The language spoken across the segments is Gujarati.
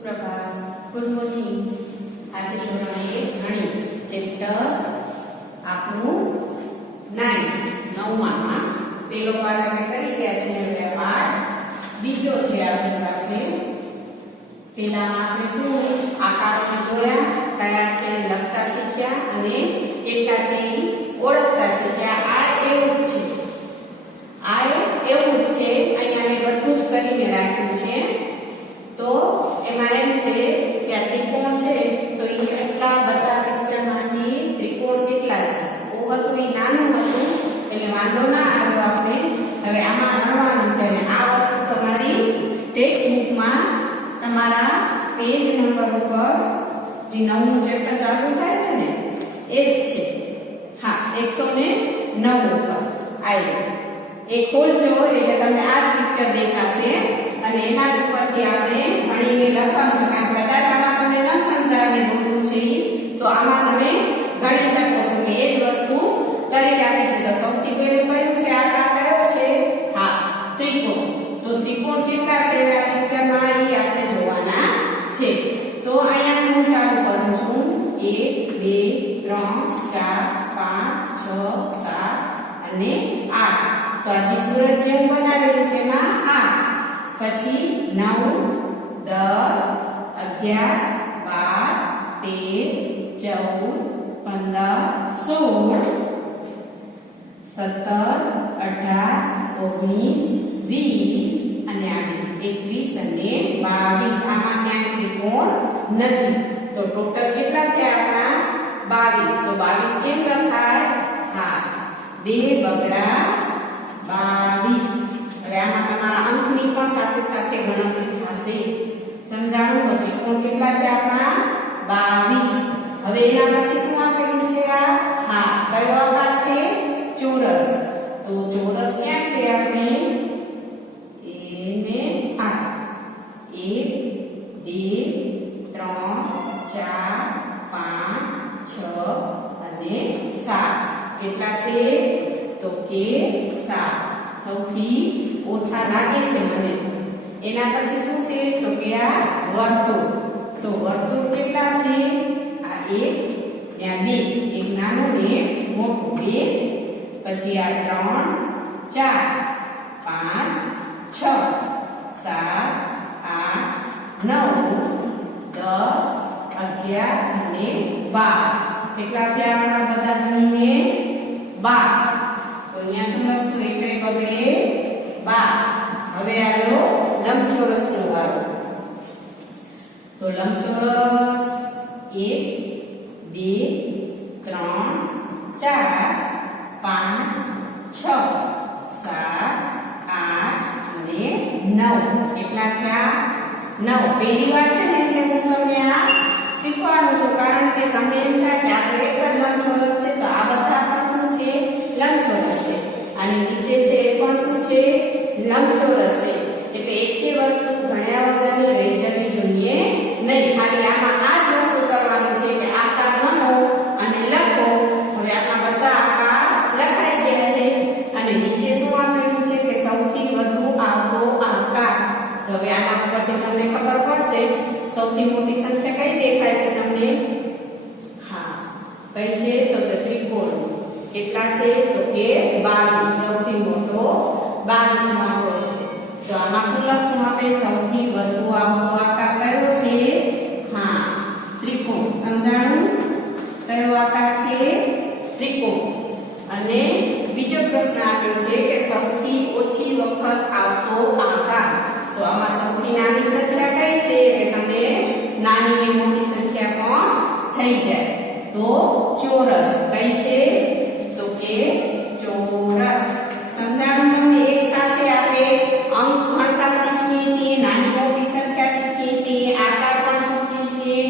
સુપ્રભાત, ગુડ મોર્નિંગ. આજે ધોરણ 1 ગણિત ચેપ્ટર આપણું 9માં પેલો પાઠ આપણે કરી ગયા છે. હવે પાઠ બીજો છે આપણી પાસે. પેલામાં આપણે શું આકારોને જોયા, કયા છે લખતા શીખ્યા અને કેટલા છે એ ઓળખતા શીખ્યા. આ એવું જ છે, અહીંયા મેં બધું જ કરીને રાખ્યું છે. તો એમાં એમ છે કે આ ત્રિકોણ છે તો એ એટલા બધા પિક્ચરમાંથી ત્રિકોણ કેટલા છે. ઓ હતું એ નાનું હતું એટલે વાંધો ના આવ્યો આપણે. હવે આમાં ગણવાનું છે અને આ વસ્તુ તમારી ટેક્સ્ટ બુકમાં તમારા પેજ નંબર ઉપર જે 9નું ચેપ્ટર ચાલુ થાય છે ને એ જ છે. હા, 109 ઉપર આવ્યું. એ ખોલજો એટલે તમને આ પિક્ચર દેખાશે અને એના જ ઉપરથી આપણે ભણીને લખવાનું છે. કારણ કે કદાચ આમાં તમને ન સમજાવે દોરવું છે તો આમાં તમે ગણી શકો છો કે એ જ વસ્તુ કરી રાખી છે. તો સૌથી પહેલું કયું છે, આકાર કયો છે? હા, ત્રિકોણ. તો ત્રિકોણ કેટલા છે આ પિક્ચરમાં એ આપણે જોવાના છે. તો અહીંયા હું ચાલુ કરું છું. 1 2 3 4 5 6 7 અને 8. તો આજે સૂરજ જેવું બનાવેલું છે એમાં 8. પછી 9 10 11 12 13 14 15 16 17 18 19 20 અને આગળ 21 અને 22. આમાં ક્યાંય ત્રિકોણ નથી. તો ટોટલ કેટલા થયા આપણા? 22. તો 22 કેમ લખાય? હા, 2 બગડા 22. હવે આમાં તમારા અંકની પણ સાથે સાથે ગણતરી થશે. સમજાણું? તો ત્રિકોણ કેટલા થયા આપણા? 22. હવે એના પછી શું આપેલું છે આ? હા, કયો આકાર છે? ચોરસ. તો ચોરસ ક્યાં છે? આપણે એને 8 1 2 3 4 5 6 અને 7. કેટલા છે? તો કે 7. સૌથી ઓછા લાગે છે મને. એના પછી શું છે? તો કે આ વર્તુળ. તો વર્તુળ કેટલા છે? આ 1 ને આ 2. એક નાનું ને મોટું 2. પછી આ 3 4 5 6 7 8 9 10 11 અને 12. કેટલા થયા આપણા બધા ગણીને? 12. તો અહીંયા શું લખશું? એકડે પગડે 12. હવે આવ્યો લંબચોરસનો વારો. તો લંબચોરસ 1 2 3 4 5 6 7 8 અને 9. કેટલા થયા? 9. પહેલી વાર છે ને એટલે હું તમને આ શીખવાડું છું. કારણ કે તમને એમ થાય કે આ એક જ લંબચોરસ છે તો આ બધા પણ શું છે? લંબચોરસ છે. અને નીચે છે એ પણ શું છે? લંબચોરસ છે. એટલે એકે વસ્તુ ભણ્યા વગરની રહી જવી જોઈએ નહીં. ખાલી આમાં આ જ વસ્તુ કરવાની છે કે આકાર ગણો અને લખો. હવે આમાં બધા આકાર લખાઈ ગયા છે અને નીચે શું આપેલું છે કે સૌથી વધુ આવતો આકાર. તો હવે આના ઉપરથી તમને ખબર પડશે સૌથી મોટી સંખ્યા કઈ દેખાય છે તમને? હા, કઈ છે? તો ત્રિકોણ. કેટલા છે? તો કે 22. સૌથી મોટો 22 નો આંકડો છે. તો આમાં શું લખશું આપણે? સૌથી વધુ આવતો આકાર કયો છે? હા, ત્રિકોણ. સમજાણું? કયો આકાર છે? ત્રિકોણ. અને બીજો પ્રશ્ન આપ્યો છે કે સૌથી ઓછી વખત આવતો આકાર. તો આમાં સૌથી નાની સંખ્યા કઈ છે? કે તમને નાની ને મોટી સંખ્યા પણ થઈ જાય. તો ચોરસ. કઈ છે? તો કે ચોરસ. સમજાણું તમને? એક સાથે આપણે અંક ગણતા શીખીએ છીએ, નાની મોટી સંખ્યા શીખીએ છીએ, આકાર પણ શીખીએ છીએ,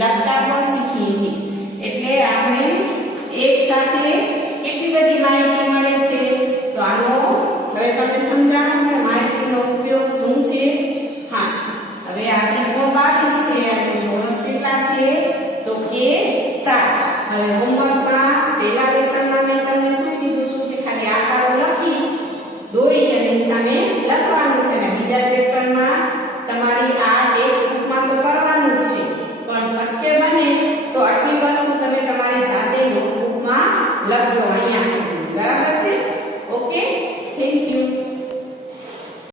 લખતા પણ શીખીએ છીએ. એટલે આપણે એક સાથે કેટલી બધી માહિતી મળે છે. તો આનો હવે તમને સમજાણું કે માહિતીનો ઉપયોગ શું છે. હા, હવે આ ત્રિકોણ 22 છે અને ચોરસ કેટલા છે? તો કે 7. હવે હોમવર્ક